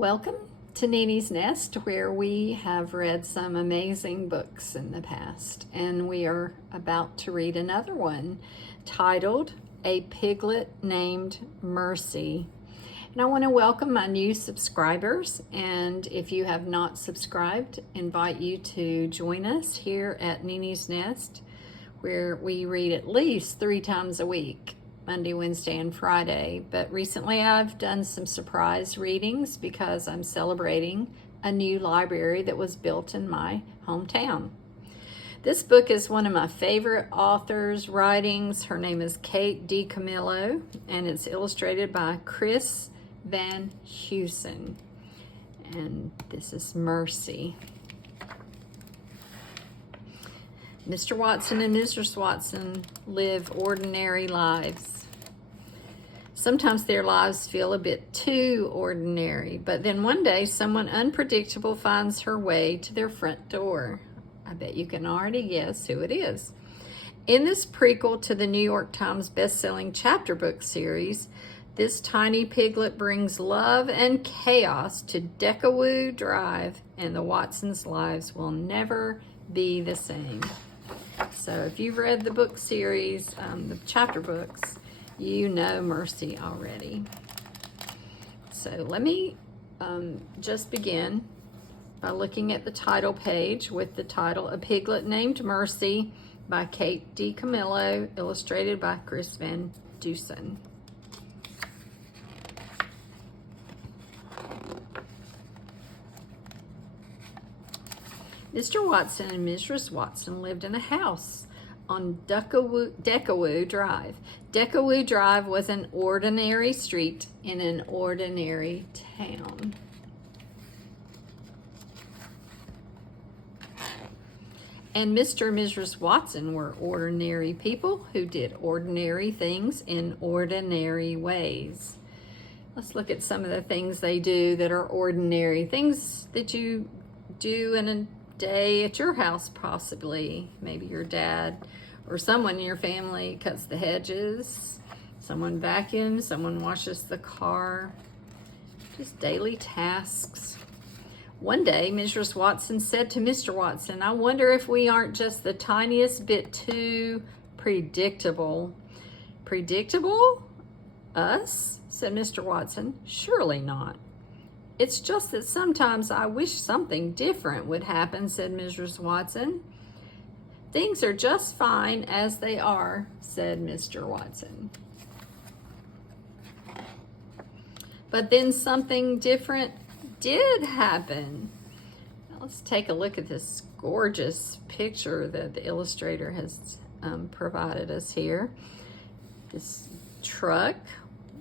Welcome to Nini's Nest, where we have read some amazing books in the past, and we are about to read another one titled A Piglet Named Mercy. And I want to welcome my new subscribers, and if you have not subscribed, invite you to join us here at Nini's Nest, where we read at least 3 times a week. Monday, Wednesday, and Friday. But recently I've done some surprise readings because I'm celebrating a new library that was built in my hometown. This book is one of my favorite authors' writings. Her name is Kate DiCamillo, and it's illustrated by Chris Van Heusen. And this is Mercy. Mr. Watson and Mrs. Watson live ordinary lives. Sometimes their lives feel a bit too ordinary, but then one day someone unpredictable finds her way to their front door. I bet you can already guess who it is. In this prequel to the New York Times best-selling chapter book series, this tiny piglet brings love and chaos to Decawoo Drive, and the Watsons' lives will never be the same. So if you've read the book series, the chapter books, you know Mercy already. So let me just begin by looking at the title page with the title A Piglet Named Mercy by Kate DiCamillo, illustrated by Chris Van Heusen. Mr. Watson and Mrs. Watson lived in a house on Decawoo Drive. Decawoo Drive was an ordinary street in an ordinary town. And Mr. and Mrs. Watson were ordinary people who did ordinary things in ordinary ways. Let's look at some of the things they do that are ordinary. Things that you do in a day at your house, possibly. Maybe your dad or someone in your family cuts the hedges, someone vacuums, someone washes the car. Just daily tasks. One day, Mrs. Watson said to Mr. Watson, "I wonder if we aren't just the tiniest bit too predictable." "Predictable? Us?" said Mr. Watson. "Surely not." "It's just that sometimes I wish something different would happen," said Mrs. Watson. "Things are just fine as they are," said Mr. Watson. But then something different did happen. Now let's take a look at this gorgeous picture that the illustrator has provided us here. This truck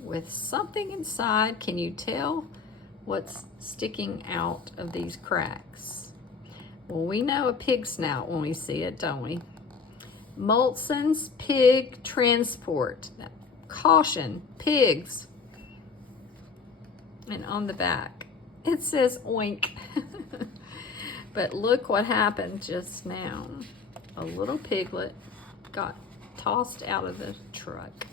with something inside. Can you tell what's sticking out of these cracks? Well, we know a pig snout when we see it, don't we? Molson's Pig Transport. Caution, pigs. And on the back, it says oink. But look what happened just now. A little piglet got tossed out of the truck.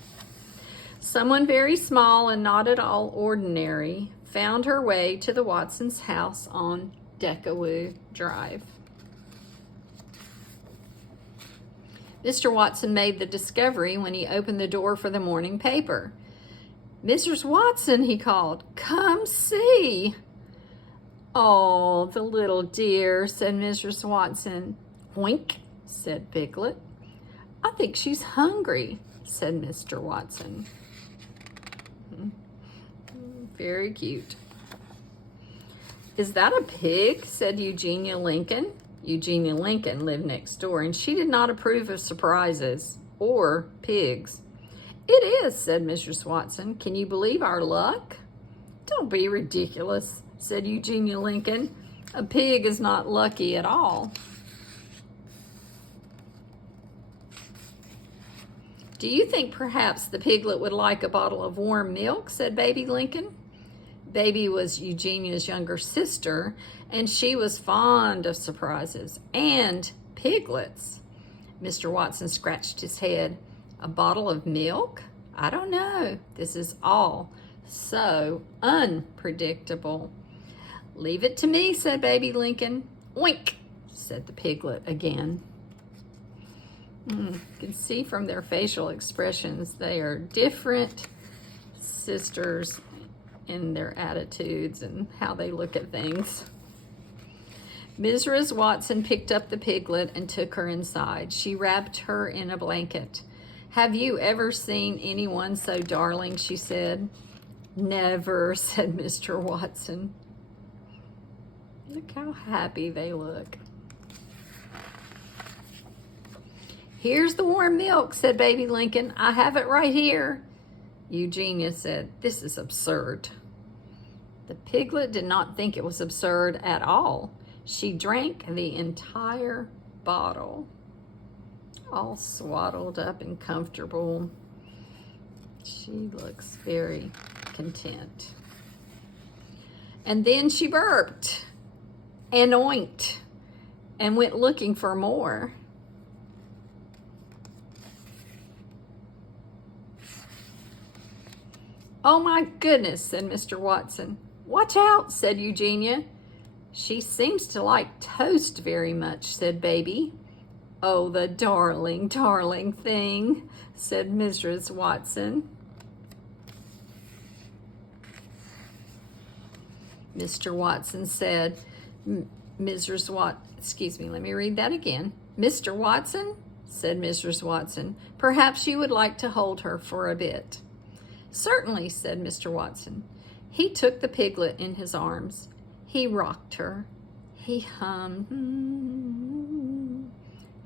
Someone very small and not at all ordinary found her way to the Watsons' house on Decawoo Drive. Mr. Watson made the discovery when he opened the door for the morning paper. "Mrs. Watson," he called, "come see." "Oh, the little dear," said Mrs. Watson. "Wink," said Piglet. "I think she's hungry," said Mr. Watson. Very cute. "Is that a pig?" said Eugenia Lincoln. Eugenia Lincoln lived next door, and she did not approve of surprises or pigs. "It is," said Mrs. Watson. "Can you believe our luck?" "Don't be ridiculous," said Eugenia Lincoln. "A pig is not lucky at all." "Do you think perhaps the piglet would like a bottle of warm milk?" said Baby Lincoln. Baby was Eugenia's younger sister, and she was fond of surprises and piglets. Mr. Watson scratched his head. "A bottle of milk? I don't know. This is all so unpredictable." Leave it to me, said baby Lincoln. Oink, said the piglet again. You can see from their facial expressions they are different sisters in their attitudes and how they look at things. Mrs. Watson picked up the piglet and took her inside. She wrapped her in a blanket. Have you ever seen anyone so darling? She said. Never, said Mr. Watson. Look how happy they look. Here's the warm milk, said baby Lincoln. I have it right here. Eugenia said, this is absurd. The piglet did not think it was absurd at all. She drank the entire bottle, all swaddled up and comfortable. She looks very content. And then she burped and oinked and went looking for more. Oh my goodness, said Mr. Watson. Watch out, said Eugenia. She seems to like toast very much, said baby. Oh, the darling, darling thing, said Mrs. Watson. Mr. Watson said, let me read that again. Mr. Watson, said Mrs. Watson, perhaps you would like to hold her for a bit. Certainly, said Mr. Watson. He took the piglet in his arms. He rocked her. He hummed.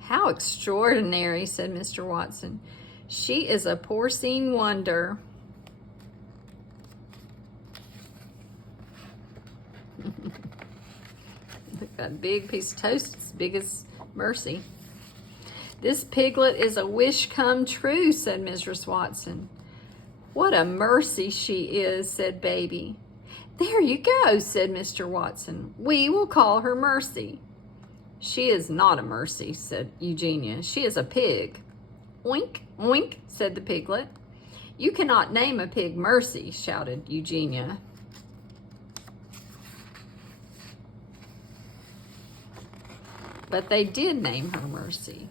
How extraordinary, said Mr. Watson. She is a porcine wonder. Look at that big piece of toast, as big as Mercy. This piglet is a wish come true, said Mrs. Watson. What a mercy she is, said baby. There you go, said Mr. Watson. We will call her Mercy. She is not a Mercy, said Eugenia. She is a pig. Oink, oink, said the piglet. You cannot name a pig Mercy, shouted Eugenia. But they did name her Mercy.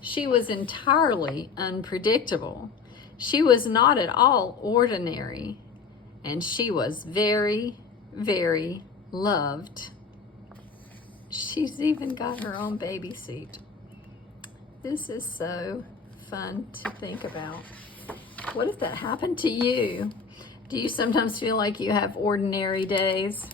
She was entirely unpredictable. She was not at all ordinary, and she was very, very loved. She's even got her own baby seat. This is so fun to think about. What if that happened to you? Do you sometimes feel like you have ordinary days?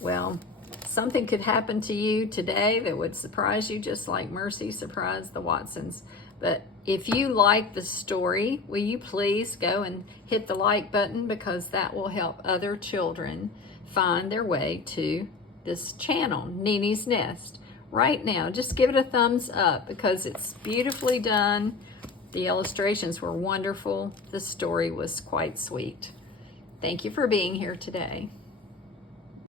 Well, something could happen to you today that would surprise you, just like Mercy surprised the Watsons. But if you like the story, will you please go and hit the like button, because that will help other children find their way to this channel, Nene's Nest. Right now, just give it a thumbs up because it's beautifully done. The illustrations were wonderful. The story was quite sweet. Thank you for being here today.